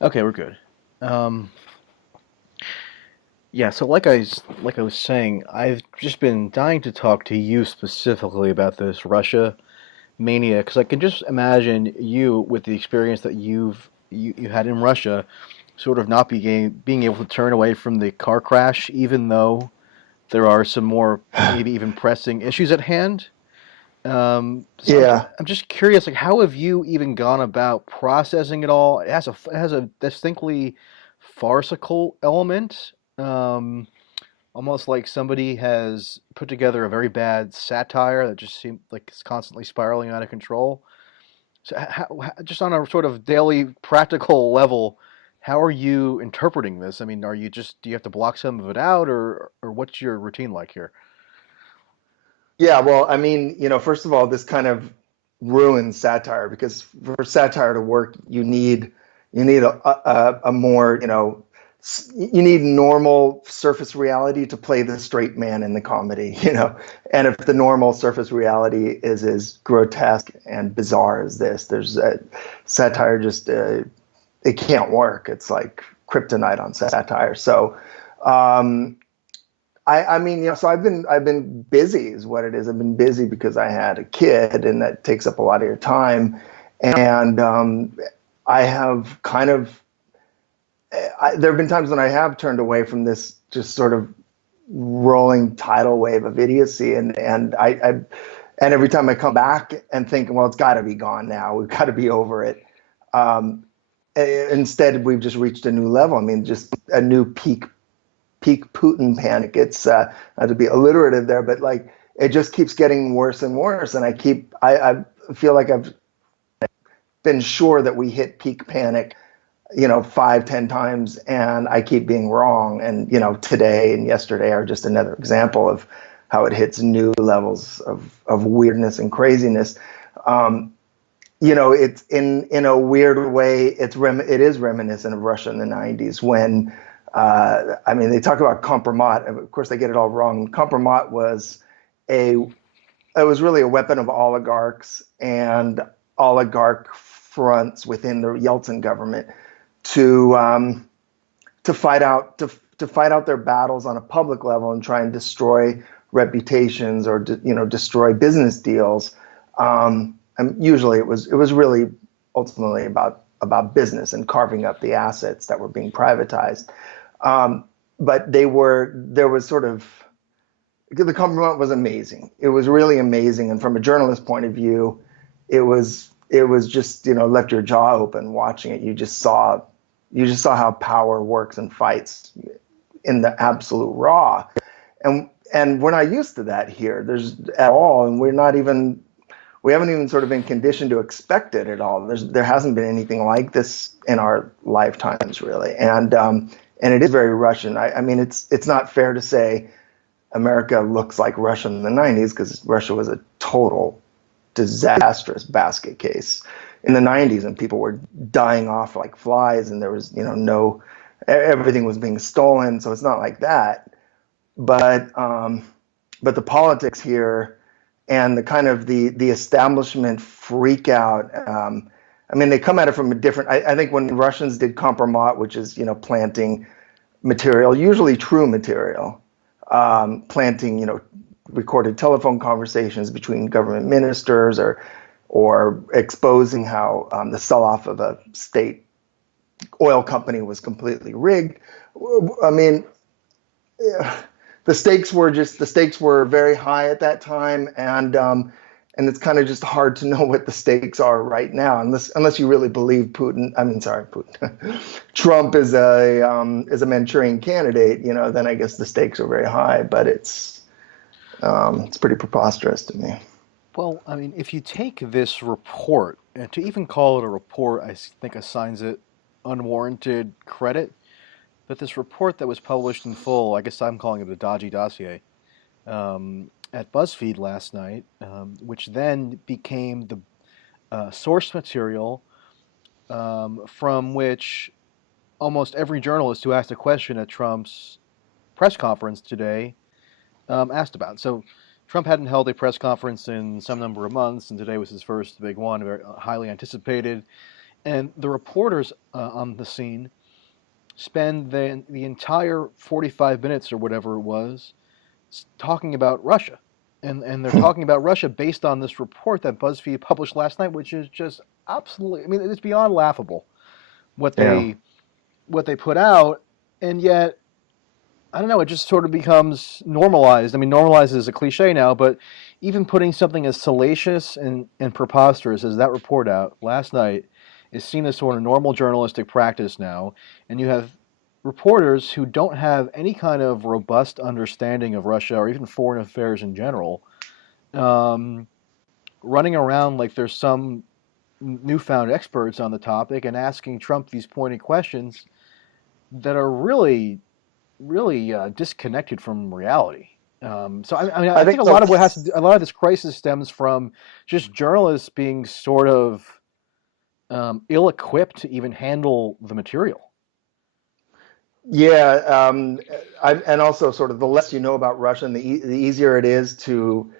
Okay, we're good. Um, yeah, so like I was saying, I've just been dying to talk to you specifically about this Russia mania because I can just imagine you with the experience that you had in Russia, sort of not being able to turn away from the car crash, even though there are some more maybe even pressing issues at hand. So Yeah, I'm just curious, like, how have you even gone about processing it all? It has a distinctly farcical element, almost like somebody has put together a very bad satire that just seems like it's constantly spiraling out of control. So, just on a sort of daily practical level, how are you interpreting this? I mean, do you have to block some of it out, or what's your routine like here? yeah. Well, I mean, first of all, this kind of ruins satire because for satire to work, you need a more, you need normal surface reality to play the straight man in the comedy, And if the normal surface reality is as grotesque and bizarre as this, there's satire just it can't work. It's like kryptonite on satire. So. Um, I mean, so I've been busy is what it is. I've been busy because I had a kid, and that takes up a lot of your time. And I have kind of there have been times when I have turned away from this just sort of rolling tidal wave of idiocy, and and every time I come back and think, well, it's got to be gone now. We've got to be over it. Um, Instead, we've just reached a new level. I mean, just a new peak Putin panic. It's not to be alliterative there, but like it just keeps getting worse and worse. And I feel like I've been sure that we hit peak panic, 5, 10 times, and I keep being wrong. And today and yesterday are just another example of how it hits new levels of weirdness and craziness. Um, it's in a weird way, it is reminiscent of Russia in the '90s when, I mean, they talk about compromat. Of course, they get it all wrong. Compromat a it was really a weapon of oligarchs and oligarch fronts within the Yeltsin government to to fight out to fight out their battles on a public level and try and destroy reputations or destroy business deals. And usually it was really ultimately about business and carving up the assets that were being privatized. Um, but there was sort of the compliment was amazing. It was really amazing, and from a journalist point of view, it was just left your jaw open watching it. You just saw how power works and fights in the absolute raw, and we're not used to that here. There's at all, and we haven't even sort of been conditioned to expect it at all. There hasn't been anything like this in our lifetimes really, and it is very Russian. I mean, it's not fair to say America looks like Russia in the '90s because Russia was a total disastrous basket case in the '90s, and people were dying off like flies, and there was no everything was being stolen. So it's not like that, but but the politics here and the kind of the establishment freak out. I mean, they come at it from a different. I think when Russians did compromat, which is planting material, usually true material, planting recorded telephone conversations between government ministers or exposing how the sell-off of a state oil company was completely rigged. I mean, the stakes were very high at that time, and it's kind of just hard to know what the stakes are right now, unless you really believe Putin. I mean, sorry, Putin. Trump is a Manchurian candidate. Then I guess the stakes are very high, but it's pretty preposterous to me. Well, I mean, if you take this report, and to even call it a report, think assigns it unwarranted credit. But this report that was published in full, I guess I'm calling it a dodgy dossier, at BuzzFeed last night, which then became the source material from which almost every journalist who asked a question at Trump's press conference today asked about. So Trump hadn't held a press conference in some number of months, and today was his first big one, very highly anticipated. And the reporters on the scene spend the entire 45 minutes or whatever it was talking about Russia. And they're talking about Russia based on this report that BuzzFeed published last night, which is just absolutely, I mean, it's beyond laughable what Yeah. they put out. And yet, I don't know, it just sort of becomes normalized. I mean, normalized is a cliche now, but even putting something as salacious and preposterous as that report out last night is seen as sort of normal journalistic practice now. And you have reporters who don't have any kind of robust understanding of Russia or even foreign affairs in general, um, running around like there's some newfound experts on the topic and asking Trump these pointed questions that are really disconnected from reality. I mean, I I think think a so. lot of a lot of this crisis stems from just journalists being sort of ill-equipped to even handle the material. Yeah, and also sort of the less you know about Russia, and the easier it is to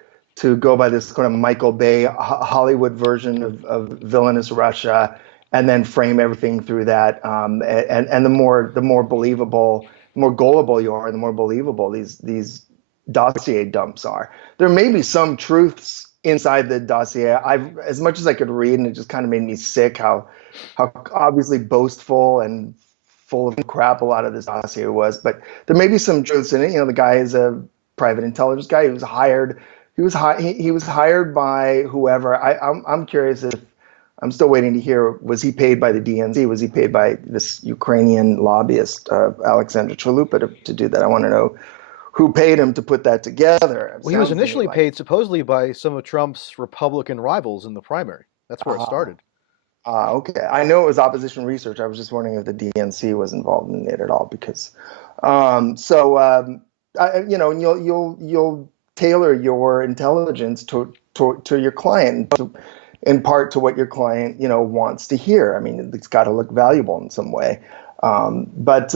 go by this kind of Michael Bay Hollywood version of villainous Russia, and then frame everything through that. And the more believable, the more gullible you are, the more believable these dossier dumps are. There may be some truths inside the dossier. I've as much as I could read, and it just kind of made me sick how obviously boastful and full of crap a lot of this dossier was. But there may be some truths in it. You know, the guy is a private intelligence guy. He was hired. He was hired by whoever. I'm curious if I'm still waiting to hear. Was he paid by the DNC? Was he paid by this Ukrainian lobbyist Alexander Chalupa to do that? I want to know who paid him to put that together. It Well, he was sounds to me initially like paid supposedly by some of Trump's Republican rivals in the primary. That's where it ah, started. okay. I know it was opposition research. I was just wondering if the DNC was involved in it at all because so you know, and you'll tailor your intelligence to your client, in part to what your client wants to hear. I mean, it's got to look valuable in some way. But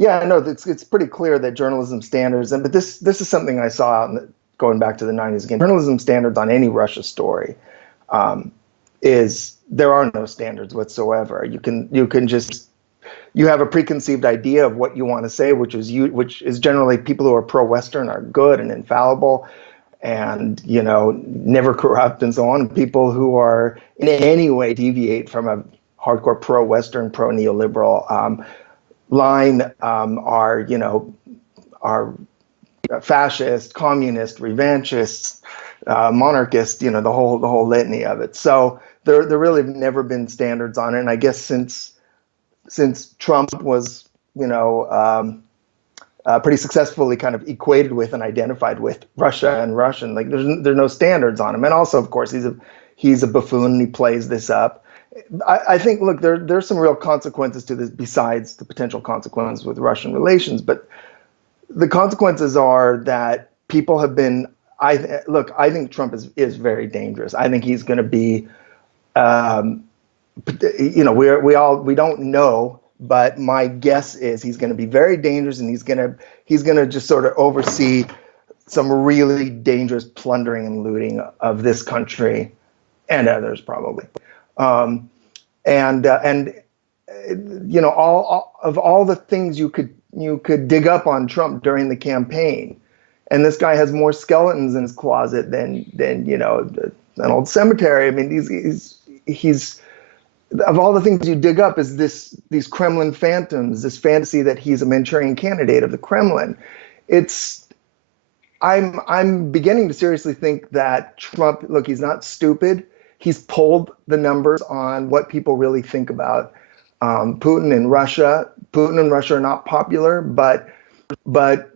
yeah, no, it's pretty clear that journalism standards, and but this is something I saw out in going back to the 90s again. Journalism standards on any Russia story um, is there are no standards whatsoever. You can just you have a preconceived idea of what you want to say, which is generally people who are pro-Western are good and infallible, and never corrupt and so on. And people who are in any way deviate from a hardcore pro-Western, pro-neoliberal line are fascist, communist, revanchist, monarchist. The whole litany of it. So there really have never been standards on it. And I guess since Trump was, pretty successfully kind of equated with and identified with Russia and Russian, like there's no standards on him. And also, of course, he's a buffoon and he plays this up. I think, look, there's some real consequences to this besides the potential consequences with Russian relations. But the consequences are that people have been. I think Trump is very dangerous. I think he's going to be. We don't know, but my guess is he's going to be very dangerous, and he's going to just sort of oversee some really dangerous plundering and looting of this country and others probably. And all of all the things you could dig up on Trump during the campaign, and this guy has more skeletons in his closet than an old cemetery. I mean, he's of all the things you dig up is these Kremlin phantoms, this fantasy that he's a Manchurian candidate of the Kremlin. I'm beginning to seriously think that Trump, look, he's not stupid. He's pulled the numbers on what people really think about Putin and Russia. Putin and Russia are not popular, but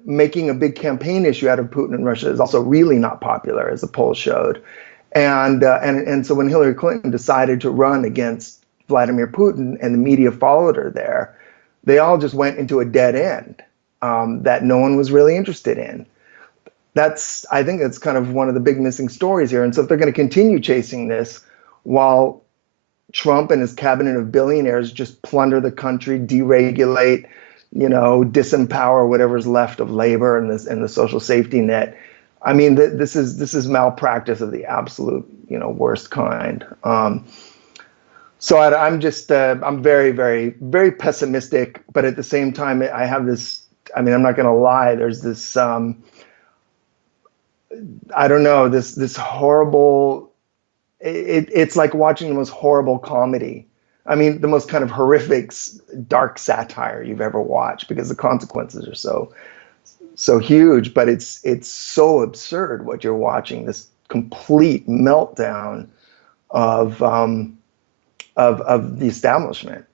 making a big campaign issue out of Putin and Russia is also really not popular, as the poll showed. And so when Hillary Clinton decided to run against Vladimir Putin and the media followed her there, they all just went into a dead end that no one was really interested in. I think that's kind of one of the big missing stories here. And so if they're going to continue chasing this while Trump and his cabinet of billionaires just plunder the country, deregulate, disempower whatever's left of labor and the social safety net, I mean, this is malpractice of the absolute, worst kind. So I'm just I'm very, very, very pessimistic, but at the same time, I have this. I mean, I'm not going to lie. There's this. I don't know. This horrible. It's like watching the most horrible comedy. I mean, the most kind of horrific, dark satire you've ever watched because the consequences are so huge. But it's so absurd what you're watching. This complete meltdown of of the establishment.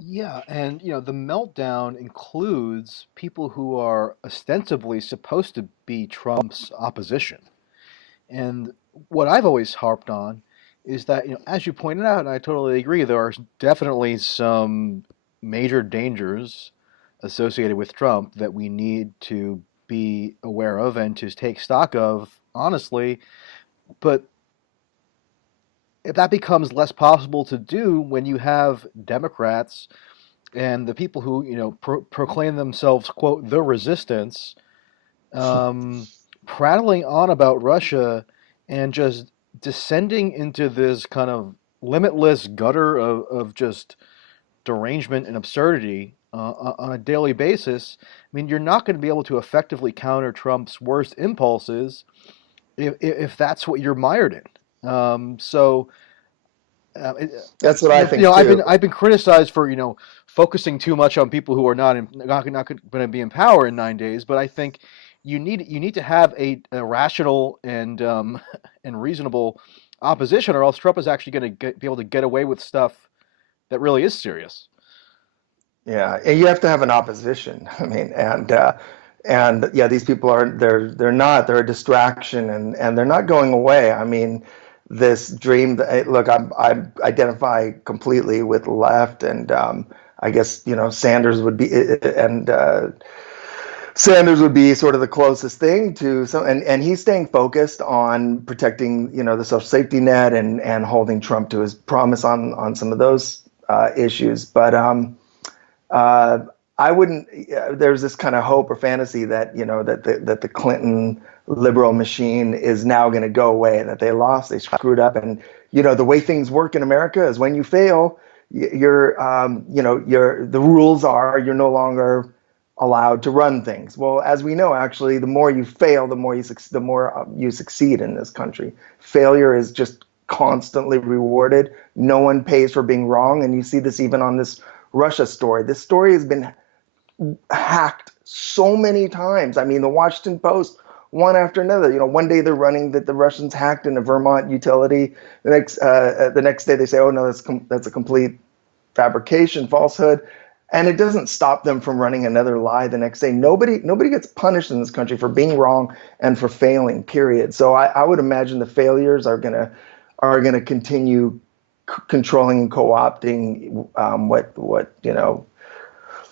Yeah, and the meltdown includes people who are ostensibly supposed to be Trump's opposition. And what I've always harped on is that, as you pointed out, and I totally agree, there are definitely some major dangers associated with Trump that we need to be aware of and to take stock of honestly. But if that becomes less possible to do when you have Democrats and the people who proclaim themselves, quote, the resistance, um, prattling on about Russia and just descending into this kind of limitless gutter of just derangement and absurdity on a daily basis. I mean, you're not going to be able to effectively counter Trump's worst impulses if that's what you're mired in. So it, That's what I think I've too. been criticized for focusing too much on people who are not going to be in power in 9 days. But I think you need to have a rational and and reasonable opposition, or else Trump is actually going to be able to get away with stuff that really is serious. Yeah, and you have to have an opposition. I mean, and yeah, these people are they're a distraction, and they're not going away. I mean, this dream that look, I identify completely with the left, and I guess Sanders would be and Sanders would be sort of the closest thing to some, and he's staying focused on protecting the social safety net and holding Trump to his promise on some of those issues, but. Uh, I wouldn't. There's this kind of hope or fantasy that the Clinton liberal machine is now going to go away, that they lost, they screwed up, and the way things work in America is when you fail, you're the rules are you're no longer allowed to run things. Well, as we know, actually, the more you fail, the more you succeed in this country. Failure is just constantly rewarded. No one pays for being wrong, and you see this even on this Russia story. This story has been hacked so many times. I mean, the Washington Post, one after another. One day they're running that the Russians hacked in a Vermont utility. The next day they say, "Oh no, that's a complete fabrication, falsehood," and it doesn't stop them from running another lie the next day. Nobody gets punished in this country for being wrong and for failing. Period. So I would imagine the failures are gonna continue controlling and co-opting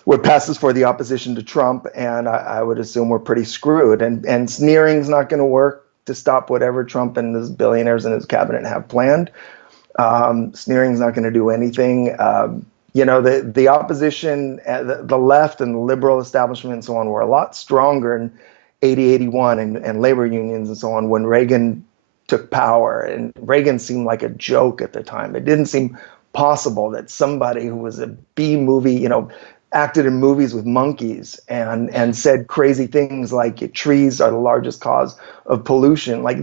what passes for the opposition to Trump, and I would assume we're pretty screwed. And sneering's not going to work to stop whatever Trump and his billionaires in his cabinet have planned. Sneering's not going to do anything. The opposition, the left and the liberal establishment and so on were a lot stronger in 80, 81 and labor unions and so on when Reagan took power. And Reagan seemed like a joke at the time. It didn't seem possible that somebody who was a B movie, acted in movies with monkeys and said crazy things like trees are the largest cause of pollution. Like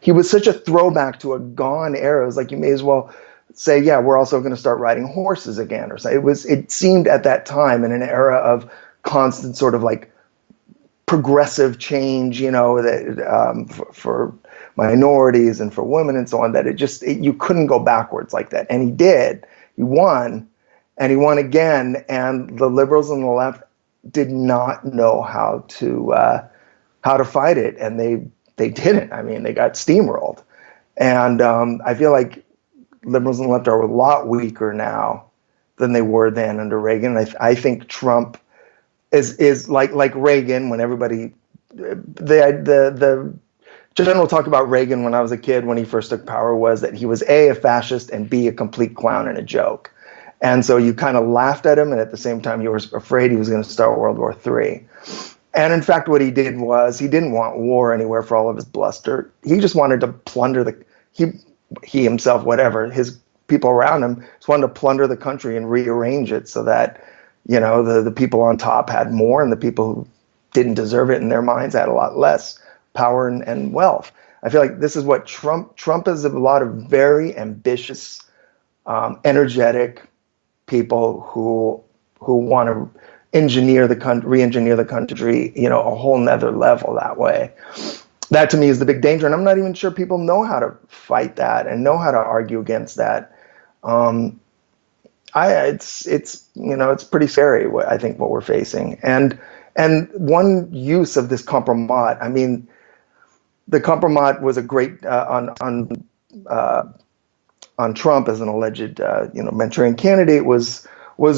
he was such a throwback to a gone era. It was like you may as well say, yeah, we're also going to start riding horses again, or something. It seemed at that time in an era of constant sort of like progressive change, that for minorities and for women and so on, that you couldn't go backwards like that. And he did. He won, and he won again. And the liberals on the left did not know how to fight it, and they didn't. I mean, they got steamrolled. And I feel like liberals on the left are a lot weaker now than they were then under Reagan. I think Trump is like Reagan when everybody the general talk about Reagan when I was a kid when he first took power was that he was a fascist and B, a complete clown and a joke. And so you kind of laughed at him, and at the same time you were afraid he was going to start World War III. And in fact, what he did was he didn't want war anywhere for all of his bluster. He just wanted to plunder he himself, whatever, his people around him just wanted to plunder the country and rearrange it so that, the people on top had more and the people who didn't deserve it in their minds had a lot less power and wealth. I feel like this is what Trump is, a lot of very ambitious, energetic people who want to engineer the country, re-engineer the country, a whole nother level that way. That to me is the big danger, and I'm not even sure people know how to fight that and know how to argue against that. Um, it's pretty scary. I think what we're facing, and one use of this compromise. I mean, the compromise was a great uh, on Trump as an alleged Manchurian candidate was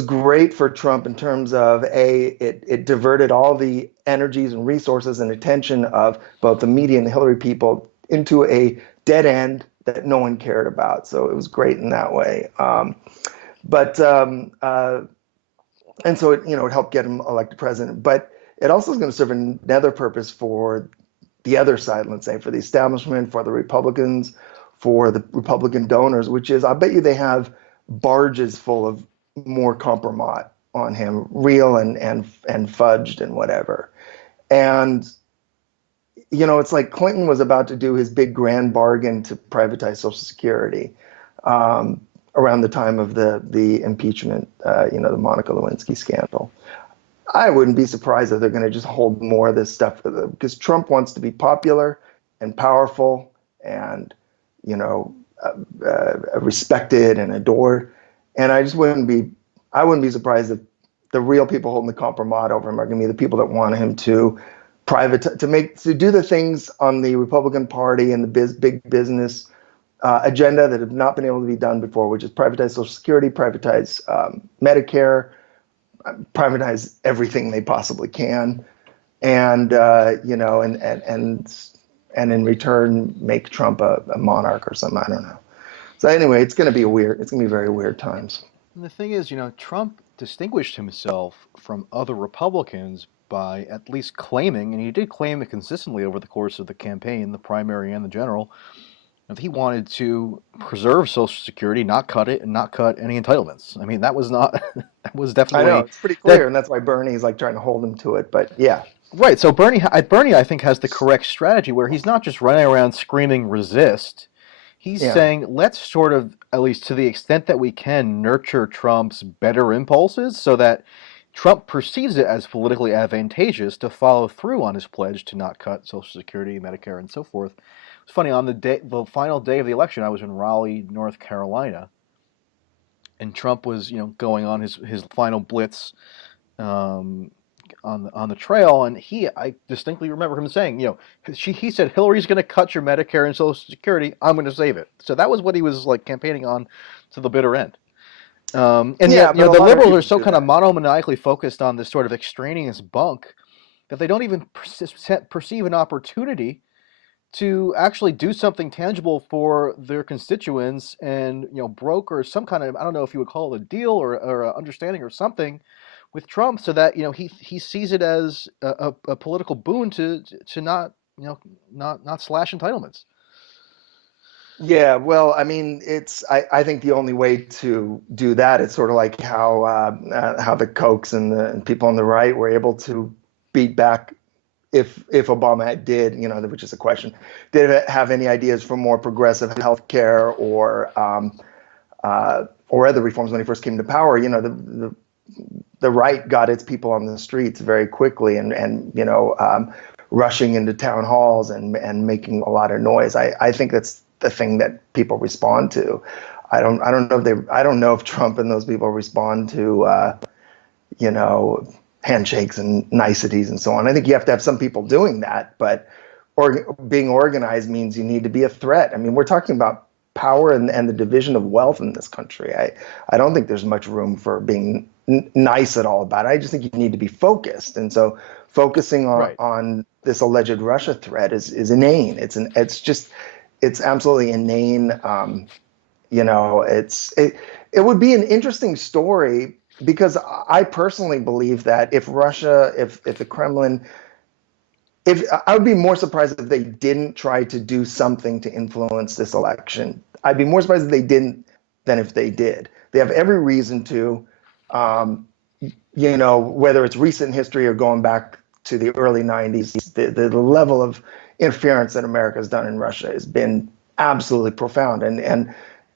great for Trump in terms of it diverted all the energies and resources and attention of both the media and the Hillary people into a dead end that no one cared about. So it was great in that way. But and so it helped get him elected president. But it also is going to serve another purpose for the other side, let's say, for the establishment, for the Republicans, for the Republican donors, which is, I bet you they have barges full of more compromise on him, real and fudged and whatever. And it's like Clinton was about to do his big grand bargain to privatize Social Security around the time of the impeachment, the Monica Lewinsky scandal. I wouldn't be surprised if they're going to just hold more of this stuff because Trump wants to be popular and powerful and you know respected and adored. And I wouldn't be surprised if the real people holding the compromise over him are going to be the people that want him to to do the things on the Republican Party and the big business agenda that have not been able to be done before, which is privatize Social Security, privatize Medicare, privatize everything they possibly can, and and in return make Trump a monarch or something. I don't know. So anyway, it's going to be very weird times. And the thing is, Trump distinguished himself from other Republicans by at least claiming, and he did claim it consistently over the course of the campaign, the primary and the general, that he wanted to preserve Social Security, not cut it, and not cut any entitlements. I mean, that was not, that was I know definitely it's pretty clear, that. and that's why Bernie's like trying to hold him to it. But yeah, Right. So Bernie, I think, has the correct strategy where he's not just running around screaming resist. He's yeah, saying let's sort of, at least to the extent that we can, nurture Trump's better impulses so that Trump perceives it as politically advantageous to follow through on his pledge to not cut Social Security, Medicare, and so forth. It's funny, on the final day of the election, I was in Raleigh, North Carolina, and Trump was, going on his final blitz um, on the trail, and I distinctly remember him saying, he said Hillary's going to cut your Medicare and Social Security. I'm going to save it. So that was what he was like campaigning on to the bitter end. And yeah. yet, But a the lot of liberals are people so do kind of that. monomaniacally focused on this sort of extraneous bunk that they don't even perceive an opportunity to actually do something tangible for their constituents and broker some kind of, I don't know if you would call it a deal or a understanding or something with Trump so that he sees it as a political boon to not not slash entitlements. Yeah, well, I mean, I think the only way to do that is sort of like how the Kochs and people on the right were able to beat back if Obama did, which is a question, did it have any ideas for more progressive health care or other reforms when he first came to power. The right got its people on the streets very quickly and rushing into town halls and making a lot of noise. I think that's the thing that people respond to. I don't know if Trump and those people respond to handshakes and niceties and so on. I think you have to have some people doing that, but being organized means you need to be a threat. I mean, we're talking about power and the division of wealth in this country. I don't think there's much room for being nice at all about it. I just think you need to be focused. And so focusing Right. on this alleged Russia threat is inane. It's absolutely inane. It would be an interesting story because I personally believe that if the Kremlin if I would be more surprised if they didn't try to do something to influence this election. I'd be more surprised if they didn't than if they did. They have every reason to. Um, whether it's recent history or going back to the early 90s, the level of interference that America has done in Russia has been absolutely profound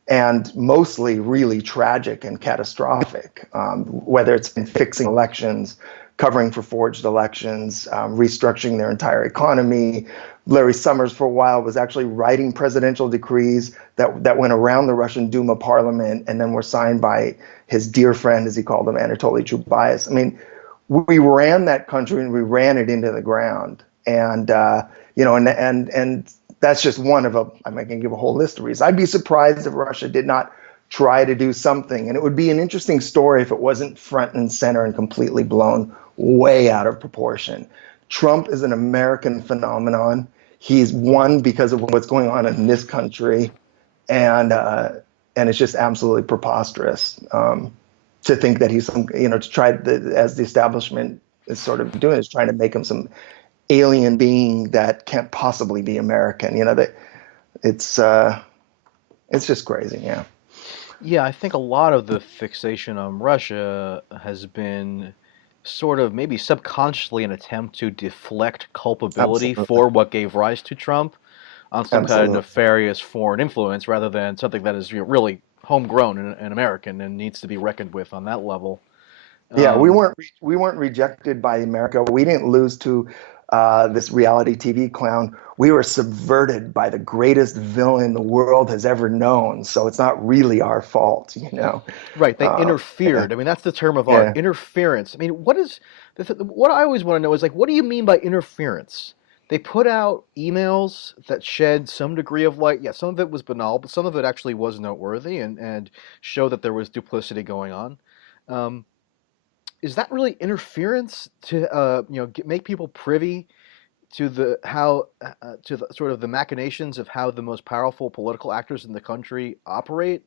and mostly really tragic and catastrophic. Whether it's been fixing elections, covering for forged elections, restructuring their entire economy. Larry Summers, for a while, was actually writing presidential decrees that went around the Russian Duma parliament and then were signed by his dear friend, as he called him, Anatoly Chubais. I mean, we ran that country and we ran it into the ground. And that's just one of I can give a whole list of reasons. I'd be surprised if Russia did not try to do something. And it would be an interesting story if it wasn't front and center and completely blown way out of proportion. Trump is an American phenomenon. He's won because of what's going on in this country. And it's just absolutely preposterous to think that he's to try, as the establishment is sort of doing, is trying to make him some alien being that can't possibly be American. That it's just crazy. Yeah. Yeah, I think a lot of the fixation on Russia has been sort of maybe subconsciously an attempt to deflect culpability Absolutely. for what gave rise to Trump on some kind of Absolutely. nefarious foreign influence rather than something that is really homegrown and American and needs to be reckoned with on that level. Yeah, we Um, weren't we weren't rejected by America. We didn't lose to this reality TV clown. We were subverted by the greatest villain the world has ever known. So it's not really our fault. right, they Yeah, interfered. I mean, that's the term of art, yeah. interference. I mean, what I always want to know is like, what do you mean by interference? They put out emails that shed some degree of light. Yeah, some of it was banal, but some of it actually was noteworthy and showed that there was duplicity going on. Um, is that really interference to make people privy to the sort of the machinations of how the most powerful political actors in the country operate?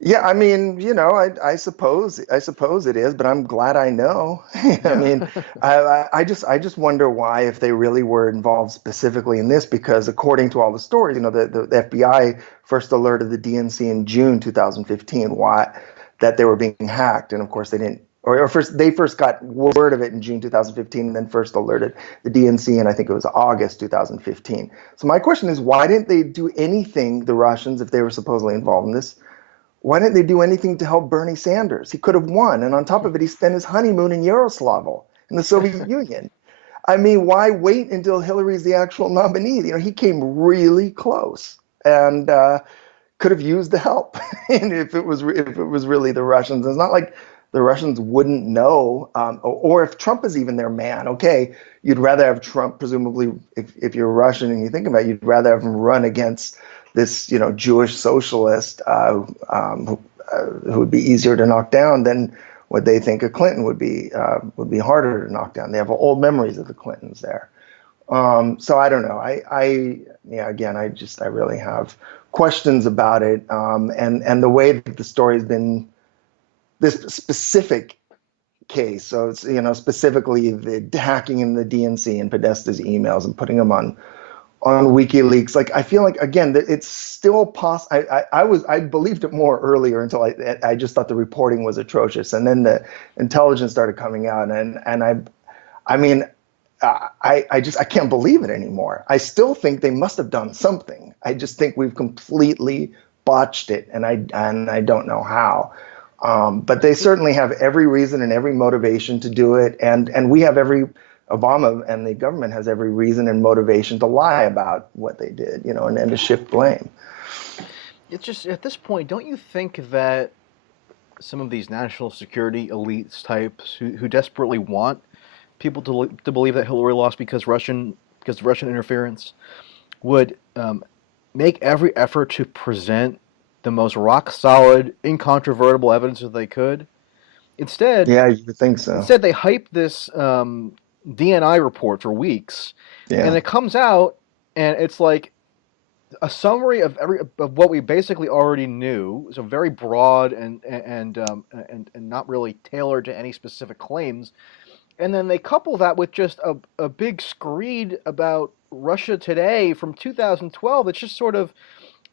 Yeah, I mean, I suppose it is, but I'm glad I know. I Yeah. mean, I just wonder why, if they really were involved specifically in this, because according to all the stories, the FBI first alerted the DNC in June 2015 that they were being hacked, and of course they didn't, or first they first got word of it in June 2015, and then first alerted the DNC, and I think it was August 2015. So my question is, why didn't they do anything, the Russians, if they were supposedly involved in this? Why didn't they do anything to help Bernie Sanders? He could have won. And on top of it, he spent his honeymoon in Yaroslavl in the Soviet Union. I mean, why wait until Hillary's the actual nominee? He came really close and could have used the help. And if it was really the Russians, it's not like the Russians wouldn't know. Or if Trump is even their man, okay, you'd rather have Trump, presumably, if you're Russian and you think about it, you'd rather have him run against this, Jewish socialist who would be easier to knock down than what they think a Clinton would be harder to knock down. They have old memories of the Clintons there. So I don't know. Yeah, again, I really have questions about it. And the way that the story has been, this specific case. So it's, specifically the hacking in the DNC and Podesta's emails and putting them on WikiLeaks. Like, I feel like, again, that it's still possible. I believed it more earlier until I just thought the reporting was atrocious, and then the intelligence started coming out, and I mean, I can't believe it anymore. I still think they must have done something. I just think we've completely botched it, and I don't know how. But they certainly have every reason and every motivation to do it, and we have Obama and the government has every reason and motivation to lie about what they did, and to shift blame. It's just at this point, don't you think that some of these national security elites types who desperately want people to believe that Hillary lost because of Russian interference would make every effort to present the most rock solid, incontrovertible evidence that they could. Instead, Yeah, you would think so. instead they hype this DNI report for weeks, and Yeah. it comes out, and it's like a summary of what we basically already knew. So very broad and not really tailored to any specific claims. And then they couple that with just a big screed about Russia Today from 2012. It's just sort of,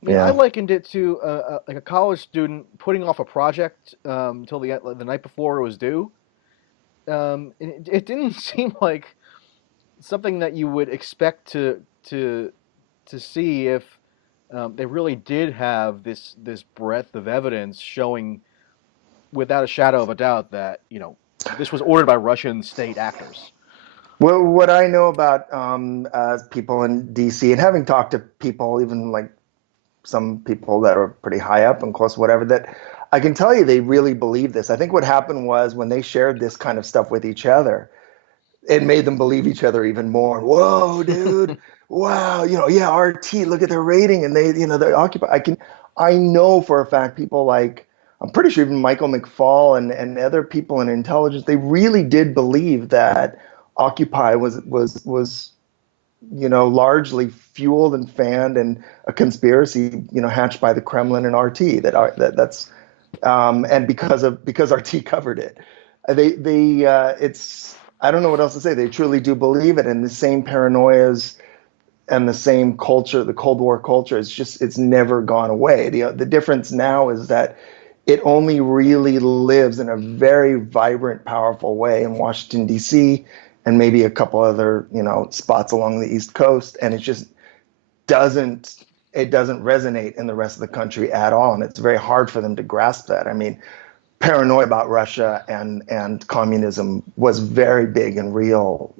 I mean, I Yeah. likened it to like a college student putting off a project till the night before it was due. It didn't seem like something that you would expect to see if they really did have this breadth of evidence showing without a shadow of a doubt that this was ordered by Russian state actors. Well, what I know about people in DC, and having talked to people, even like some people that are pretty high up and close, whatever, that I can tell you they really believe this. I think what happened was when they shared this kind of stuff with each other, it made them believe each other even more. Whoa, dude! Wow, yeah, RT. Look at their rating, and they're occupied. I know for a fact people like I'm pretty sure even Michael McFaul and other people in intelligence, they really did believe that Occupy was largely fueled and fanned and a conspiracy, hatched by the Kremlin and RT. That's and because RT covered it, it's I don't know what else to say. They truly do believe it, and the same paranoias and the same culture, the Cold War culture, it's never gone away. The difference now is that it only really lives in a very vibrant, powerful way in Washington D.C. and maybe a couple other spots along the East Coast, and it just doesn't it doesn't resonate in the rest of the country at all, and it's very hard for them to grasp that. I mean, paranoia about Russia and communism was very big and real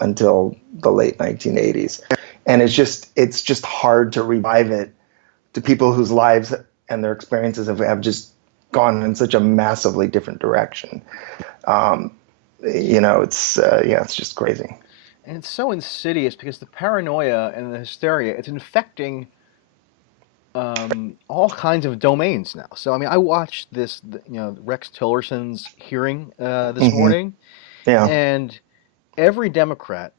until the late 1980s, and it's just hard to revive it to people whose lives and their experiences have just gone in such a massively different direction. Um, it's just crazy. And it's so insidious because the paranoia and the hysteria, it's infecting all kinds of domains now. So I mean, I watched Rex Tillerson's hearing this Hmm. morning, Yeah. and every Democrat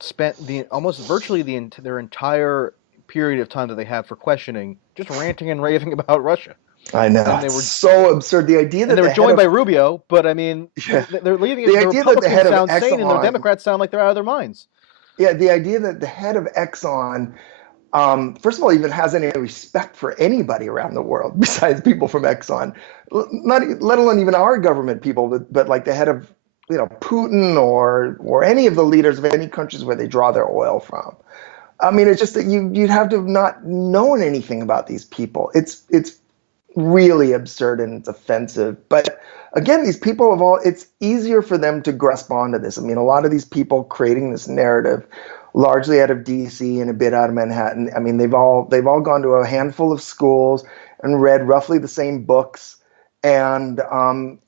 spent almost virtually their entire period of time that they had for questioning just ranting and raving about Russia. I know. And they It's were so absurd. The idea and that they were the head joined by of Rubio, but I mean, yeah, they're leaving the it. The idea that the head Republicans of sound sane, and the Exxon, Democrats sound like they're out of their minds. yeah, the idea that the head of Exxon, first of all, even has any respect for anybody around the world besides people from Exxon, not let alone even our government people, but like the head of Putin or any of the leaders of any countries where they draw their oil from. I mean, it's just that you'd have to have not known anything about these people. It's really absurd and it's offensive. But again, these people have all, it's easier for them to grasp onto this. I mean, a lot of these people creating this narrative, largely out of DC and a bit out of Manhattan. I mean, they've all gone to a handful of schools and read roughly the same books. And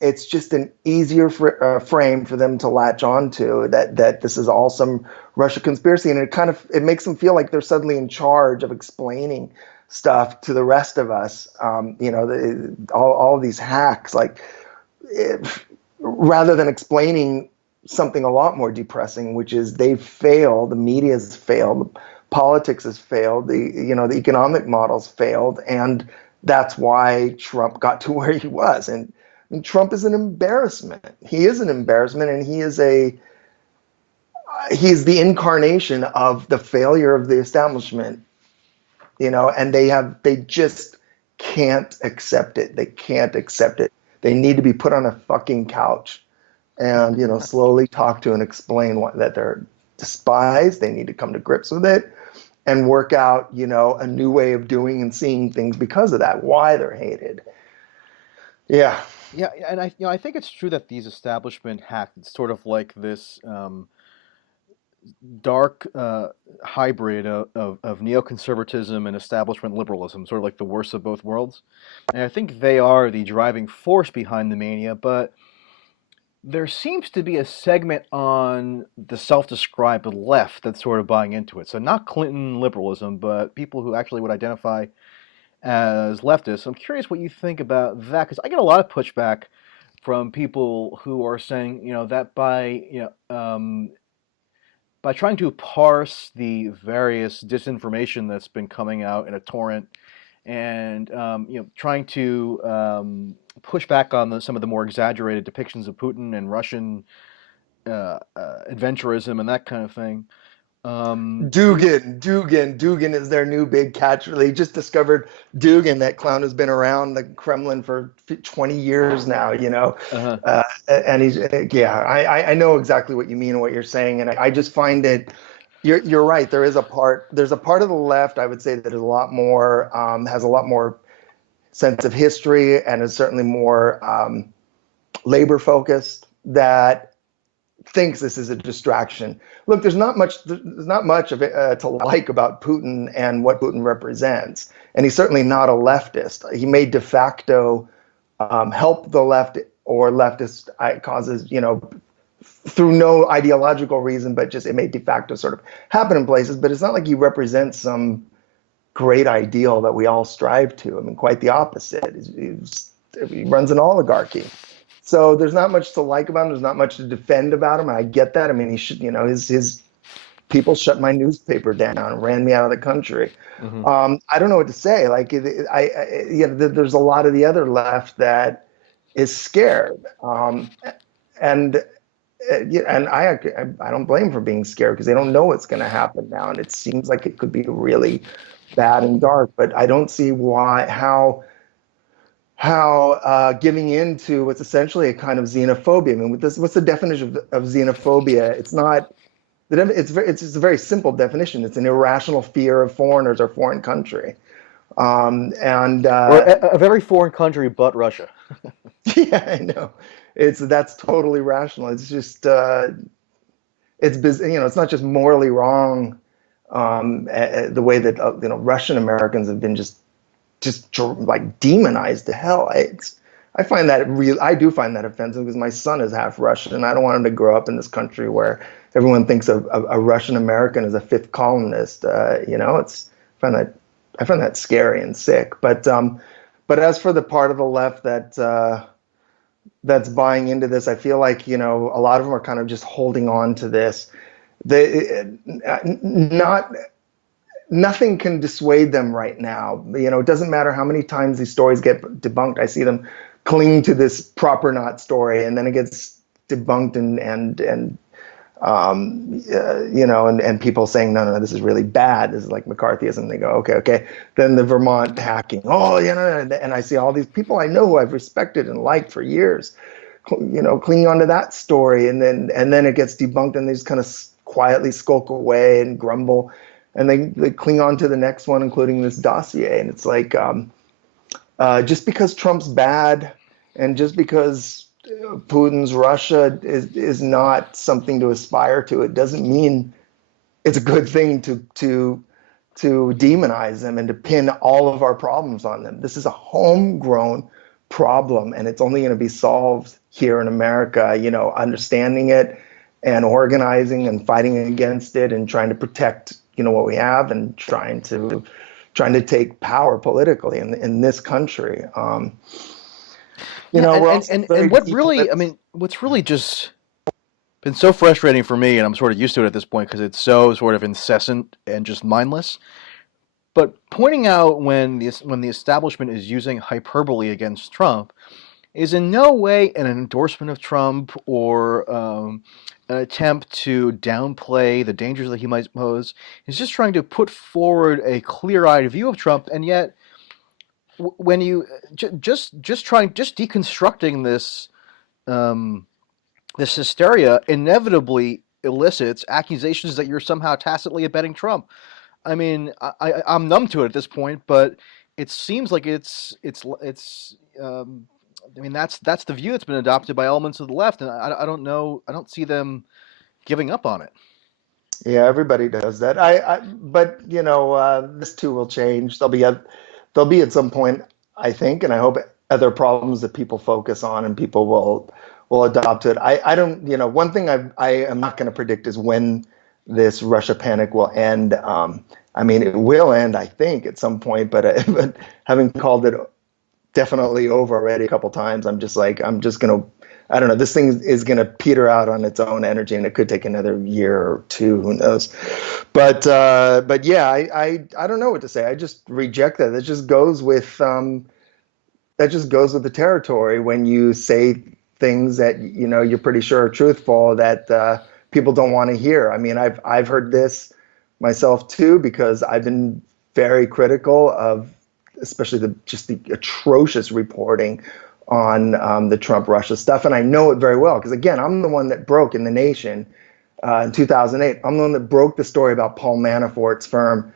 it's just an easier frame for them to latch onto that this is all some Russia conspiracy, and it makes them feel like they're suddenly in charge of explaining stuff to the rest of us. All of these hacks, like rather than explaining something a lot more depressing, which is they've failed, the media has failed, politics has failed, the economic models failed, and that's why Trump got to where he was. And Trump is an embarrassment. He is an embarrassment, and he's the incarnation of the failure of the establishment, and they just can't accept it. They can't accept it. They need to be put on a fucking couch and, slowly talk to and explain that they're despised. They need to come to grips with it and work out, a new way of doing and seeing things because of that, why they're hated. Yeah. Yeah, and I think it's true that these establishment hacks, it's sort of like this dark hybrid of neoconservatism and establishment liberalism, sort of like the worst of both worlds. And I think they are the driving force behind the mania, but there seems to be a segment on the self-described left that's sort of buying into it. So not Clinton liberalism, but people who actually would identify as leftists. I'm curious what you think about that, because I get a lot of pushback from people who are saying, that by trying to parse the various disinformation that's been coming out in a torrent, and trying to push back on some of the more exaggerated depictions of Putin and Russian adventurism and that kind of thing. Um, Dugan is their new big catch. They just discovered Dugan. That clown has been around the Kremlin for 20 years now, uh, and he's yeah. I know exactly what you mean and what you're saying, and I just find it. You're right. There's a part of the left I would say that is a lot more has a lot more sense of history and is certainly more labor focused that thinks this is a distraction. Look, there's not much of it to like about Putin and what Putin represents, and he's certainly not a leftist. He may de facto help the left or leftist causes, through no ideological reason, but just it may de facto sort of happen in places. But it's not like he represents some great ideal that we all strive to. I mean, quite the opposite. He runs an oligarchy. So there's not much to like about him. There's not much to defend about him. I get that. I mean, he should, his people shut my newspaper down and ran me out of the country. mhm. I don't know what to say. Like, there's a lot of the other left that is scared, and and I don't blame them for being scared because they don't know what's going to happen now, and it seems like it could be really bad and dark. But I don't see how giving in to what's essentially a kind of xenophobia. I mean, what's the definition of xenophobia? It's not. It's just a very simple definition. It's an irrational fear of foreigners or foreign country. And Or a very foreign country, but Russia. yeah, I know. That's totally rational. It's just it's not just morally wrong the way that Russian Americans have been just like demonized to hell. I find that I do find that offensive because my son is half Russian, and I don't want him to grow up in this country where everyone thinks of a Russian American as a fifth columnist. I find that scary and sick. But as for the part of the left that's buying into this, I feel like a lot of them are kind of just holding on to this. Not Nothing can dissuade them right now. It doesn't matter how many times these stories get debunked. I see them cling to this proper not story, and then it gets debunked, and people saying, no, this is really bad. This is like McCarthyism. And they go, okay. Then the Vermont hacking. Oh, and I see all these people I know who I've respected and liked for years, clinging onto that story, and then it gets debunked, and they just kind of quietly skulk away and grumble. And they cling on to the next one, including this dossier. And it's like, just because Trump's bad and just because Putin's Russia is not something to aspire to, it doesn't mean it's a good thing to demonize them and to pin all of our problems on them. This is a homegrown problem, and it's only going to be solved here in America, understanding it and organizing and fighting against it and trying to protect what we have and trying to take power politically in this country. And what really, I mean, what's really just been so frustrating for me, and I'm sort of used to it at this point because it's so sort of incessant and just mindless. But pointing out when the establishment is using hyperbole against Trump is in no way an endorsement of Trump or an attempt to downplay the dangers that he might pose. He's just trying to put forward a clear-eyed view of Trump, and yet when you just deconstructing this this hysteria inevitably elicits accusations that you're somehow tacitly abetting Trump. I mean, I'm numb to it at this point, but it seems like it's I mean, that's the view that's been adopted by elements of the left, and I don't know, I don't see them giving up on it. Yeah, everybody does that. But this too will change. There'll be at some point, I think, and I hope, other problems that people focus on and people will adopt it. I don't, one thing I am not going to predict is when this Russia panic will end. I mean, it will end, I think, at some point, but having called it definitely over already a couple times, I'm just going to, I don't know, this thing is going to peter out on its own energy, and it could take another year or two, who knows. But yeah, I don't know what to say. I just reject that. That just goes with the territory when you say things that you're pretty sure are truthful that people don't want to hear. I mean, I've heard this myself too because I've been very critical of especially the atrocious reporting on the Trump Russia stuff, and I know it very well because again, I'm the one that broke in the Nation in 2008. I'm the one that broke the story about Paul Manafort's firm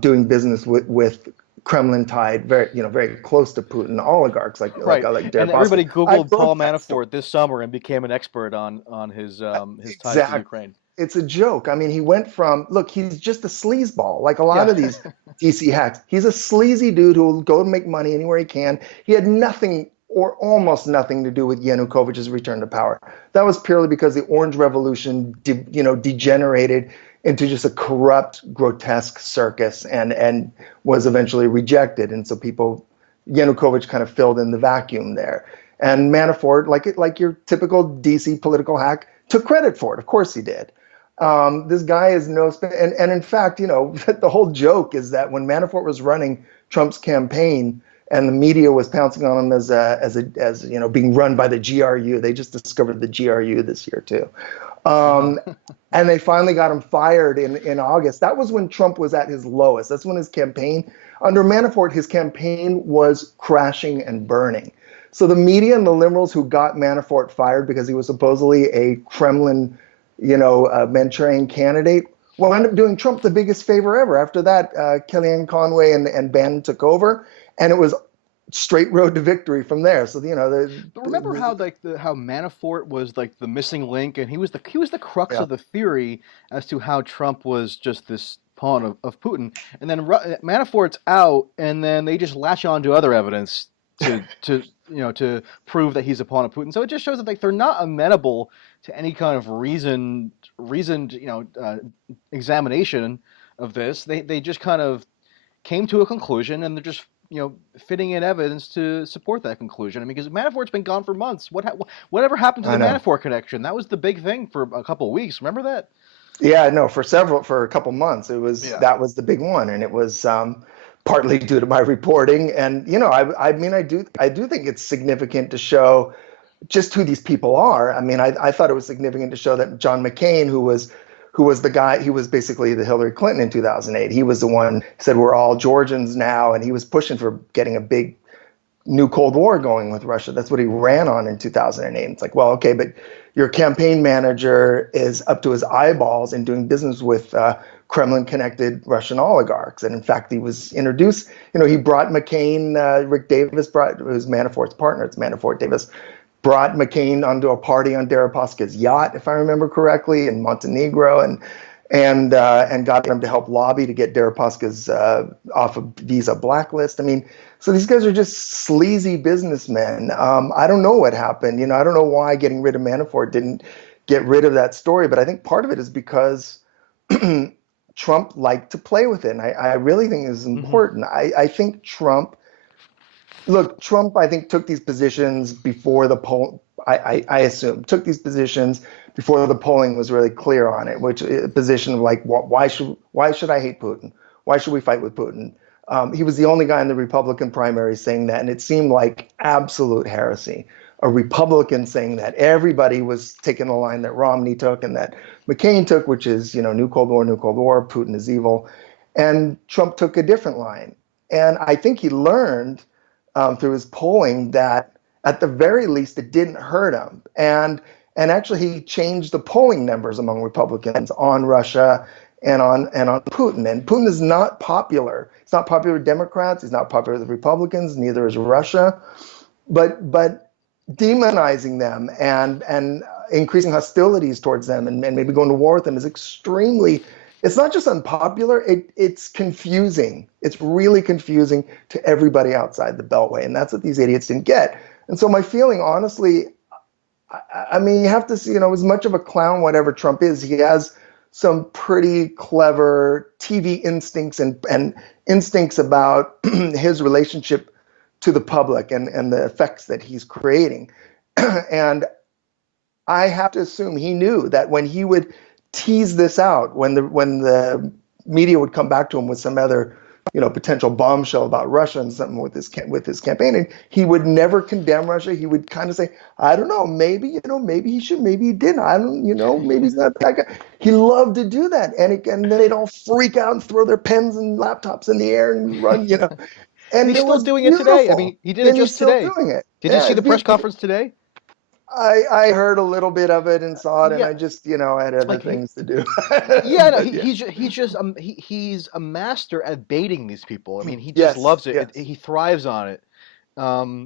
doing business with Kremlin-tied, very close to Putin oligarchs like Right. And Deripaska. everybody I Googled Paul broke that story. Manafort this summer and became an expert on his ties to Exactly. Ukraine. It's a joke. I mean, he went from, look, he's just a sleazeball, like a lot Yeah. of these DC hacks. He's a sleazy dude who will go and make money anywhere he can. He had nothing or almost nothing to do with Yanukovych's return to power. That was purely because the Orange Revolution, degenerated into just a corrupt, grotesque circus and was eventually rejected. And so Yanukovych kind of filled in the vacuum there. And Manafort, like your typical DC political hack, took credit for it. Of course he did. This guy is and in fact, the whole joke is that when Manafort was running Trump's campaign and the media was pouncing on him as being run by the GRU, they just discovered the GRU this year too. And they finally got him fired in August. That was when Trump was at his lowest. That's when his campaign, under Manafort, his campaign was crashing and burning. So the media and the liberals who got Manafort fired because he was supposedly a Kremlin, Manchurian candidate, well, ended up doing Trump the biggest favor ever. After that, Kellyanne Conway and Bannon took over, and it was straight road to victory from there. So But remember how how Manafort was like the missing link, and he was the crux yeah. of the theory as to how Trump was just this pawn of Putin, and then Manafort's out, and then they just latch on to other evidence to prove that he's a pawn of Putin. So it just shows that like they're not amenable to any kind of reasoned examination of this. They just kind of came to a conclusion, and they're just fitting in evidence to support that conclusion. I mean, because Manafort's been gone for months. Whatever happened to I the know. Manafort connection? That was the big thing for a couple of weeks. Remember that? Yeah, no, for a couple months, Yeah. that was the big one, and it was partly due to my reporting. And I mean, I do think it's significant to show just who these people are. I mean, I thought it was significant to show that John McCain, who was the guy, he was basically the Hillary Clinton in 2008. He was the one who said we're all Georgians now, and he was pushing for getting a big new Cold War going with Russia. That's what he ran on in 2008. It's like, well, okay, but your campaign manager is up to his eyeballs in doing business with Kremlin-connected Russian oligarchs. And in fact, he was introduced, he brought McCain, Rick Davis it was Manafort's partner, it's Manafort Davis, brought McCain onto a party on Deripaska's yacht, if I remember correctly, in Montenegro, and got him to help lobby to get Deripaska's off a visa blacklist. I mean, so these guys are just sleazy businessmen. I don't know what happened. I don't know why getting rid of Manafort didn't get rid of that story, but I think part of it is because Trump liked to play with it. And I really think this is important. I think Trump, I think took these positions before the poll. I assume took these positions before the polling was really clear on it, which a position of like, why should I hate Putin? Why should we fight with Putin? He was the only guy in the Republican primary saying that, and it seemed like absolute heresy. A Republican saying that everybody was taking the line that Romney took and that McCain took, which is, new Cold War, Putin is evil. And Trump took a different line. And I think he learned through his polling that at the very least it didn't hurt him. And actually he changed the polling numbers among Republicans on Russia and on Putin. And Putin is not popular. He's not popular with Democrats. He's not popular with Republicans. Neither is Russia. But demonizing them and increasing hostilities towards them and maybe going to war with them is extremely. It's not just unpopular. It's confusing. It's really confusing to everybody outside the Beltway, and that's what these idiots didn't get. And so my feeling, honestly, I mean, you have to see, as much of a clown, whatever Trump is, he has some pretty clever TV instincts and instincts about his relationship to the public and the effects that he's creating. And I have to assume he knew that when he would tease this out, when the media would come back to him with some other potential bombshell about Russia and something with his campaign, and he would never condemn Russia. He would kind of say, I don't know, maybe he should, maybe he didn't. I don't, maybe he's not that guy. He loved to do that, and then they'd all freak out and throw their pens and laptops in the air and run, And and he's it still was doing it today. I mean, beautiful. he did it And he's just still today. doing it. Did you Yeah, see it's the press beautiful. conference today? I heard a little bit of it and saw it, and Yeah, I just, had other like things to do. yeah, no, But yeah, he's a master at baiting these people. I mean, he just yes, loves it. yes, He thrives on it.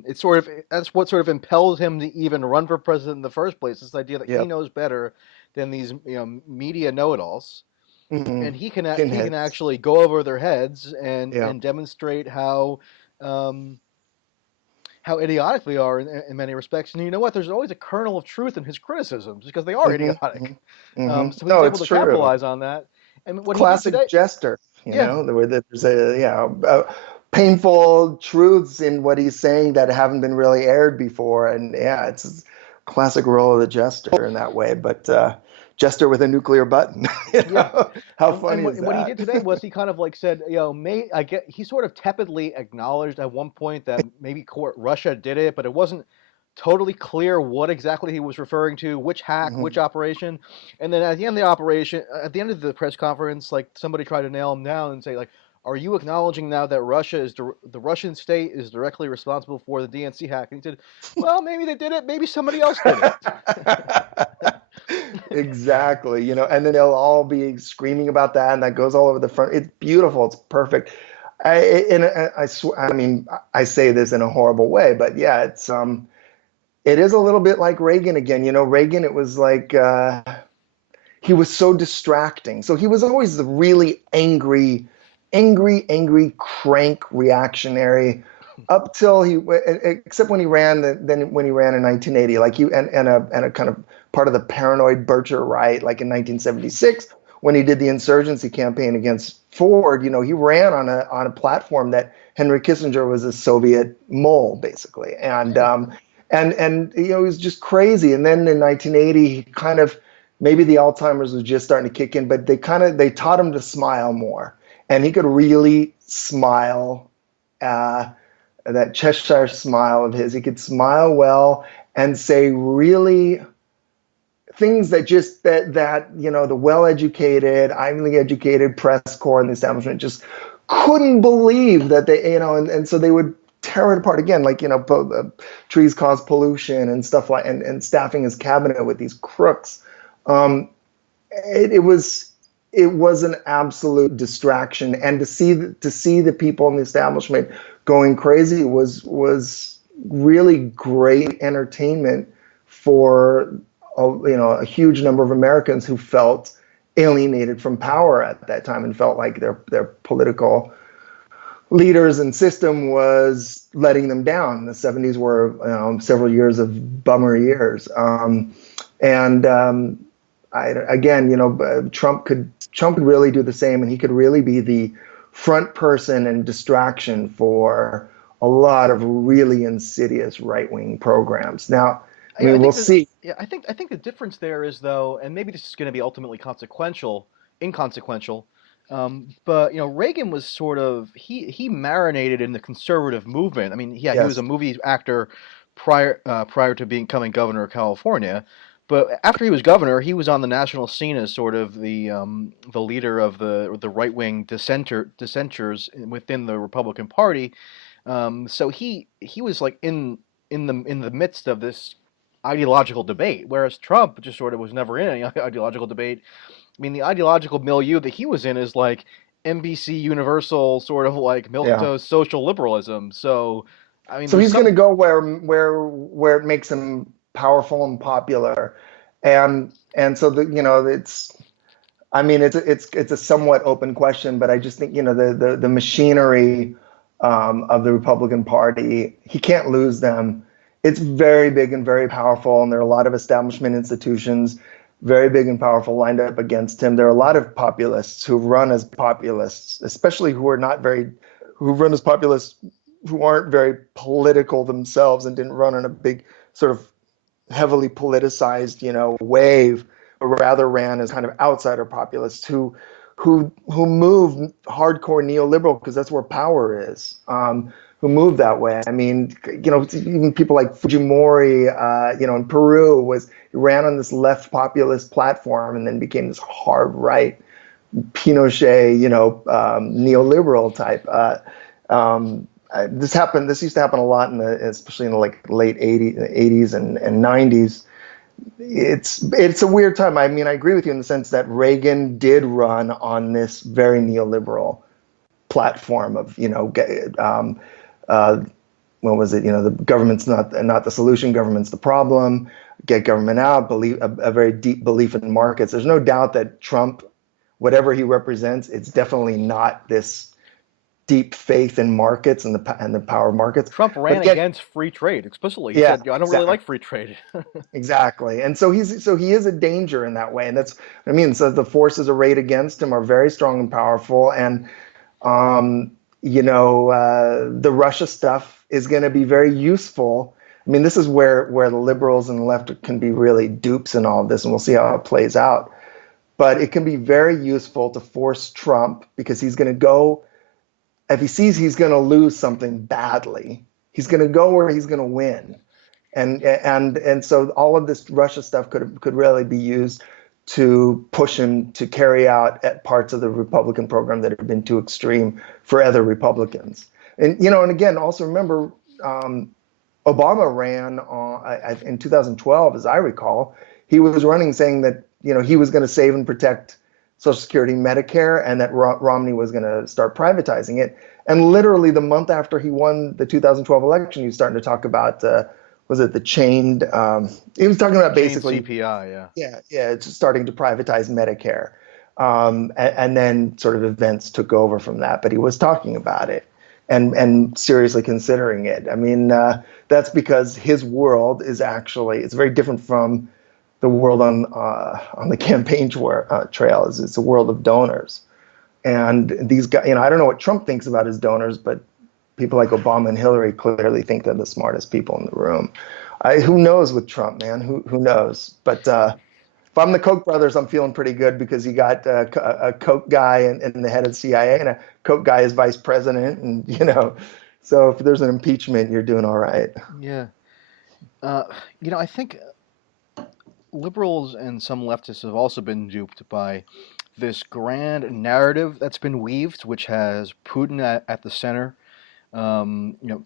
It's sort of that's what sort of impels him to even run for president in the first place. This idea that he yep, knows better than these media know-it-alls, hmm and he can pinheads, actually go over their heads yeah, and demonstrate um, how idiotic they are in many respects. And you know what? There's always a kernel of truth in his criticisms because they are hmm hmm idiotic. hmm So he's No, able it's to true. capitalize on that. And what he did Classic today, jester, yeah, the way that there's painful truths in what he's saying that haven't been really aired before, and yeah, it's a classic role of the jester in that way. But jester with a nuclear button, yeah. how funny And is what he that? did today was he kind of like said, may I get he sort of tepidly acknowledged at one point that maybe Russia did it, but it wasn't totally clear what exactly he was referring to, which hack, which hmm operation. And then at the end of the operation, at the end of the press conference, like somebody tried to nail him down and say like, are you acknowledging now that the Russian state is directly responsible for the DNC hack? And he said, well, maybe they did it, maybe somebody else did it. Exactly, and then they'll all be screaming about that, and that goes all over the front. It's beautiful. It's perfect. I mean, I say this in a horrible way, but yeah, it is a little bit like Reagan again. Reagan, it was like he was so distracting. So he was always the really angry, crank, reactionary, up till except when he ran, then when he ran in 1980, like and a kind of part of the paranoid Bircher right, like in 1976 when he did the insurgency campaign against Ford. He ran on a platform that Henry Kissinger was a Soviet mole, basically, and he was just crazy. And then in 1980, he kind of maybe the Alzheimer's was just starting to kick in, but they taught him to smile more, and he could really smile. Uh, that Cheshire smile of his, he could smile well and say really things that just that the well-educated, highly educated press corps and the establishment just couldn't believe that they and so they would tear it apart again, like trees cause pollution and stuff like, and staffing his cabinet with these crooks. um, it was an absolute distraction, and to see the people in the establishment going crazy was really great entertainment for a huge number of Americans who felt alienated from power at that time and felt like their political leaders and system was letting them down. The 70s were several years of bummer years, and again, Trump could really do the same, and he could really be the front person and distraction for a lot of really insidious right-wing programs. Now, I I mean, we'll think the see. yeah, I think the difference there is though, and maybe this is going to be ultimately inconsequential. But Reagan was sort of he marinated in the conservative movement. I mean, yeah, he was a Yes. movie actor prior to becoming governor of California, but after he was governor, he was on the national scene as sort of the leader of the right wing dissenters within the Republican Party. So he was like in the midst of this ideological debate, whereas Trump just sort of was never in any ideological debate. I mean, the ideological milieu that he was in is like NBC Universal, sort of like Yeah. milquetoast social liberalism. So, I mean, So there's he's going to some. go where it makes him powerful and popular, and so it's. I mean, it's a somewhat open question, but I just think the machinery of the Republican Party, he can't lose them. It's very big and very powerful, and there are a lot of establishment institutions, very big and powerful, lined up against him. There are a lot of populists who run as populists, especially who run as populists who aren't very political themselves and didn't run on a big sort of heavily politicized, wave, but rather ran as kind of outsider populists who move hardcore neoliberal because that's where power is. Who move that way. I mean, even people like Fujimori, in Peru he ran on this left populist platform and then became this hard right Pinochet, neoliberal type. This used to happen a lot especially in the like late 80s and 90s. It's a weird time. I mean, I agree with you in the sense that Reagan did run on this very neoliberal platform of, uh, what was it? The government's not the solution, government's the problem. Get government out. Believe a very deep belief in markets. There's no doubt that Trump, whatever he represents, it's definitely not this deep faith in markets and the power of markets. Trump ran But yet, against free trade explicitly. He yeah, said, "I don't really exactly. like free trade." Exactly. And so he is a danger in that way. And that's what I mean. So the forces arrayed against him are very strong and powerful. And um, the Russia stuff is going to be very useful. I mean, this is where the liberals and the left can be really dupes in all of this, and we'll see how it plays out. But it can be very useful to force Trump because he's going to go, if he sees he's going to lose something badly, he's going to go where he's going to win. And so all of this Russia stuff could really be used to push him to carry out at parts of the Republican program that have been too extreme for other Republicans. And again, also remember, Obama ran in 2012, as I recall, he was running saying that he was going to save and protect Social Security, Medicare, and that Romney was going to start privatizing it. And literally the month after he won the 2012 election, he was starting to talk about was it the chained? He was talking about Chain basically, CPI, yeah. yeah, it's starting to privatize Medicare, and then sort of events took over from that. But he was talking about it and seriously considering it. I mean, that's because his world is actually it's very different from the world on the campaign trail. It's a world of donors, and these guys. I don't know what Trump thinks about his donors, but people like Obama and Hillary clearly think they're the smartest people in the room. Who knows with Trump, man? Who knows? But if I'm the Koch brothers, I'm feeling pretty good because you got a Koch guy and the head of the CIA and a Koch guy as vice president, and so if there's an impeachment, you're doing all right. Yeah. Uh, I think liberals and some leftists have also been duped by this grand narrative that's been weaved, which has Putin at the center.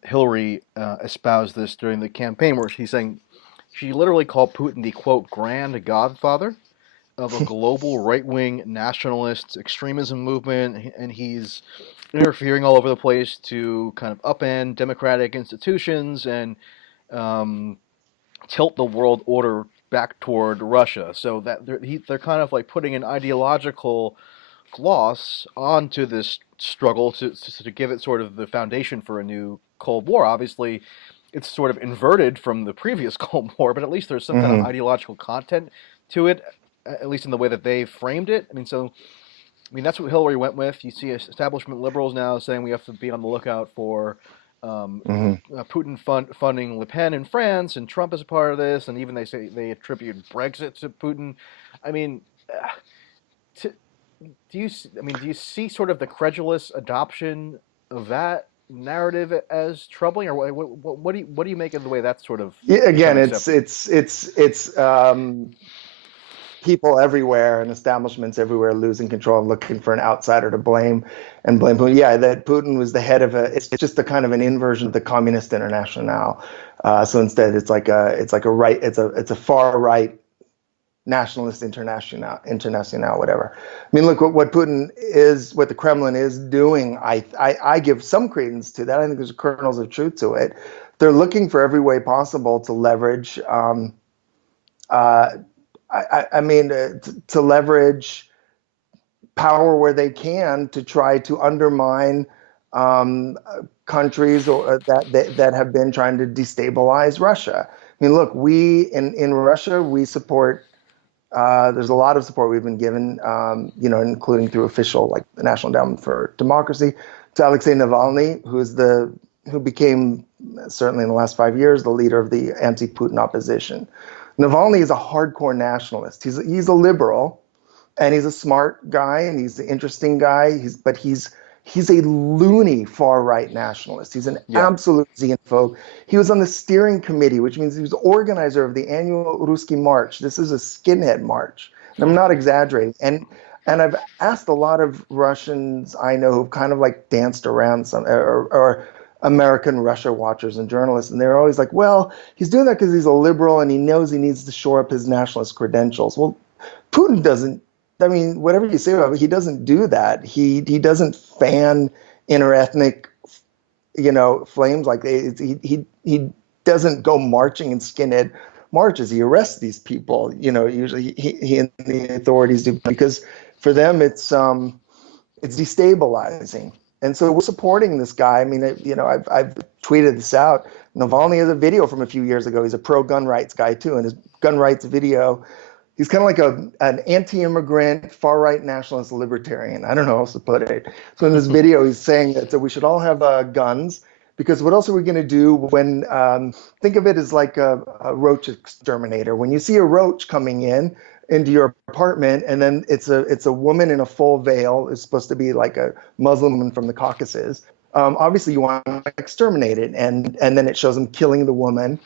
Hillary espoused this during the campaign, where she's saying she literally called Putin the quote grand godfather of a global right-wing nationalist extremism movement, and he's interfering all over the place to kind of upend democratic institutions and um, tilt the world order back toward Russia. So that they're kind of like putting an ideological gloss onto this struggle to give it sort of the foundation for a new Cold War. Obviously, it's sort of inverted from the previous Cold War, but at least there's some kind of Hmm. ideological content to it, at least in the way that they framed it. That's what Hillary went with. You see establishment liberals now saying we have to be on the lookout for um, Hmm. Putin funding Le Pen in France, and Trump is a part of this, and even they say they attribute Brexit to Putin. I mean, uh, to, do you see sort of the credulous adoption of that narrative as troubling, or what do you make of the way that's sort of Yeah, become again, it's accepted? it's it's it's people everywhere and establishments everywhere losing control and looking for an outsider to blame Putin. Yeah, that Putin was the head of it's just a kind of an inversion of the Communist International. So instead, it's like a right, it's a far right nationalist international, whatever. I mean, look what Putin is, what the Kremlin is doing. I give some credence to that. I think there's kernels of truth to it. They're looking for every way possible to leverage. Uh, I mean, to leverage power where they can to try to undermine countries that have been trying to destabilize Russia. I mean, look, we in Russia we support. There's a lot of support we've been given, including through official, like the National Endowment for Democracy, to Alexei Navalny, who became, certainly in the last 5 years, the leader of the anti-Putin opposition. Navalny is a hardcore nationalist. He's a liberal, and he's a smart guy and he's an interesting guy. He's a loony far right nationalist. He's an Yeah. absolute xenophobe. He was on the steering committee, which means he was the organizer of the annual Ruski March. This is a skinhead march, and I'm not exaggerating. And I've asked a lot of Russians I know who've kind of like danced around some or American Russia watchers and journalists, and they're always like, "Well, he's doing that because he's a liberal and he knows he needs to shore up his nationalist credentials." Well, Putin doesn't. I mean, whatever you say about it, he doesn't do that. He doesn't fan interethnic, flames like he doesn't go marching in skinhead marches. He arrests these people. Usually he and the authorities do because for them it's destabilizing. And so we're supporting this guy. I mean, I've tweeted this out. Navalny has a video from a few years ago. He's a pro gun rights guy too, and his gun rights video, he's kind of like an anti-immigrant, far-right nationalist libertarian. I don't know how else to put it. So in this video, he's saying that we should all have guns because what else are we going to do when, think of it as like a roach exterminator. When you see a roach coming into your apartment and then it's a woman in a full veil, it's supposed to be like a Muslim woman from the Caucasus. Obviously you want to exterminate it. And then it shows him killing the woman.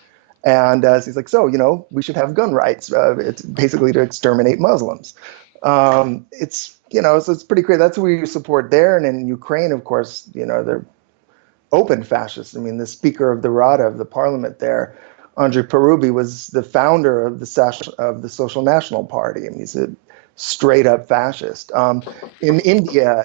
And he's like, so, we should have gun rights. It's basically to exterminate Muslims. So it's pretty crazy. That's who we support there. And in Ukraine, of course, they're open fascists. I mean, the Speaker of the Rada of the parliament there, Andrei Parubi, was the founder of the Social National Party. I mean, he's a straight up fascist. In India,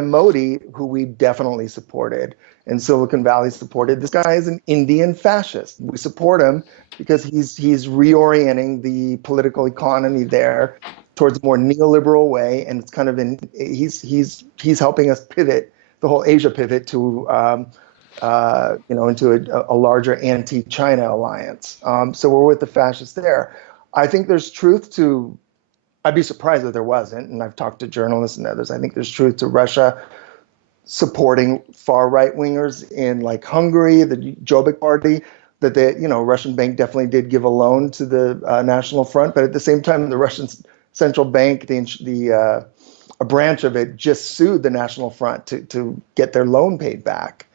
Modi, who we definitely supported, and Silicon Valley supported, this guy is an Indian fascist. We support him because he's reorienting the political economy there towards a more neoliberal way, and it's kind of he's helping us pivot the whole Asia pivot to into a larger anti-China alliance. So we're with the fascists there. I think there's truth to. I'd be surprised if there wasn't, and I've talked to journalists and others. I think there's truth to Russia supporting far right wingers in like Hungary, the Jobbik party, that the Russian bank definitely did give a loan to the National Front, but at the same time, the Russian central bank, a branch of it, just sued the National Front to get their loan paid back.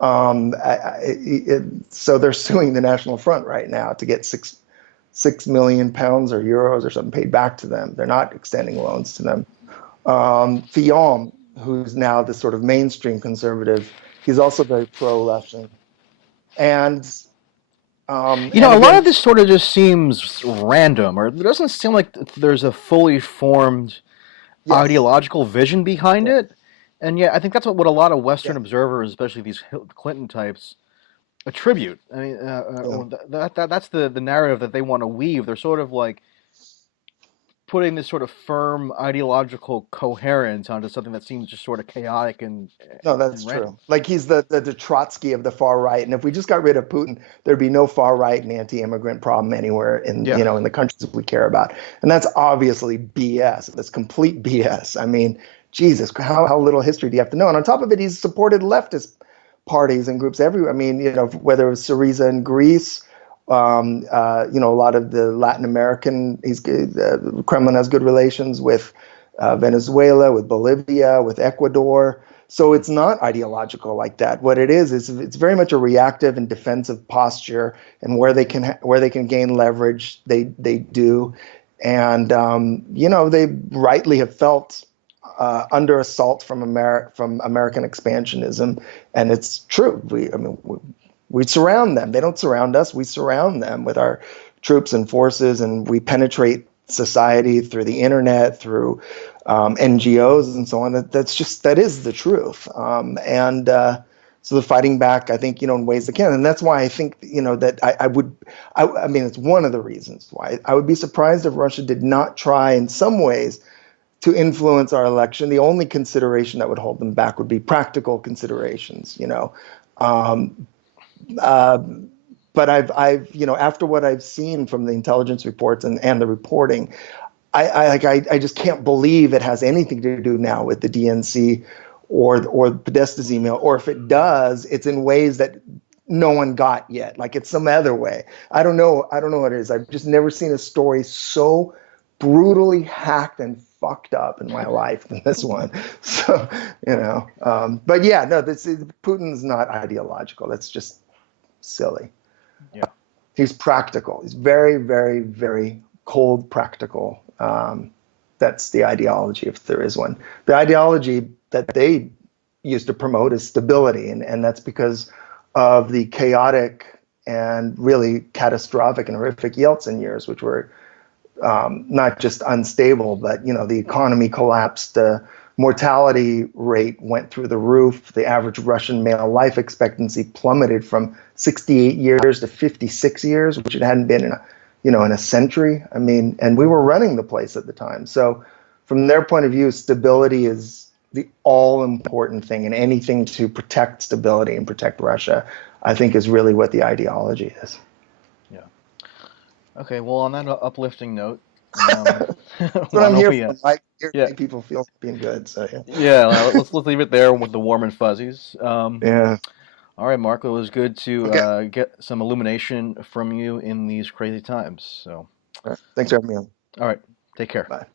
So they're suing the National Front right now to get £6 million or euros or something paid back to them. They're not extending loans to them. Fillon, who's now the sort of mainstream conservative, he's also very pro-Russian. And A lot of this sort of just seems random, or it doesn't seem like there's a fully formed ideological vision behind it. And yet, I think that's what a lot of Western observers, especially these Clinton types, attribute. I mean, that's the narrative that they want to weave. They're sort of like putting this sort of firm ideological coherence onto something that seems just sort of chaotic and no, that's and true. random. Like he's the Trotsky of the far right, and if we just got rid of Putin, there'd be no far right and anti-immigrant problem anywhere in in the countries we care about, and that's obviously BS. That's complete BS. I mean, Jesus, how little history do you have to know? And on top of it, he's supported leftist parties and groups everywhere. I mean, whether it was Syriza in Greece, a lot of the Latin American, the Kremlin has good relations with Venezuela, with Bolivia, with Ecuador. So it's not ideological like that. What it is it's very much a reactive and defensive posture, and where they can gain leverage, they do, and they rightly have felt under assault from American expansionism, and it's true. We surround them. They don't surround us. We surround them with our troops and forces, and we penetrate society through the internet, through NGOs and so on. That is the truth. So they're fighting back, I think, in ways they can. And that's why I think, that I mean, it's one of the reasons why I would be surprised if Russia did not try in some ways to influence our election. The only consideration that would hold them back would be practical considerations, but I've after what I've seen from the intelligence reports and the reporting, I just can't believe it has anything to do now with the DNC or Podesta's email, or if it does, it's in ways that no one got yet. Like it's some other way. I don't know what it is. I've just never seen a story so brutally hacked and fucked up in my life than this one. So, but yeah, no, Putin's not ideological. That's just silly. Yeah. He's practical. He's very, very, very cold practical. That's the ideology, if there is one. The ideology that they used to promote is stability, and that's because of the chaotic and really catastrophic and horrific Yeltsin years, which were not just unstable, but the economy collapsed, the mortality rate went through the roof, the average Russian male life expectancy plummeted from 68 years to 56 years, which it hadn't been in a century. I mean, and we were running the place at the time. So from their point of view, stability is the all important thing, and anything to protect stability and protect Russia, I think, is really what the ideology is. Yeah. Okay. Well, on that uplifting note, That's what why I'm don't here we? for. I hear Yeah. make people feel happy and good. So yeah. Yeah. Let's leave it there with the warm and fuzzies. Yeah. All right, Marco. It was good to Okay. get some illumination from you in these crazy times. So, All right. Thanks for having me on. all right. Take care. Bye.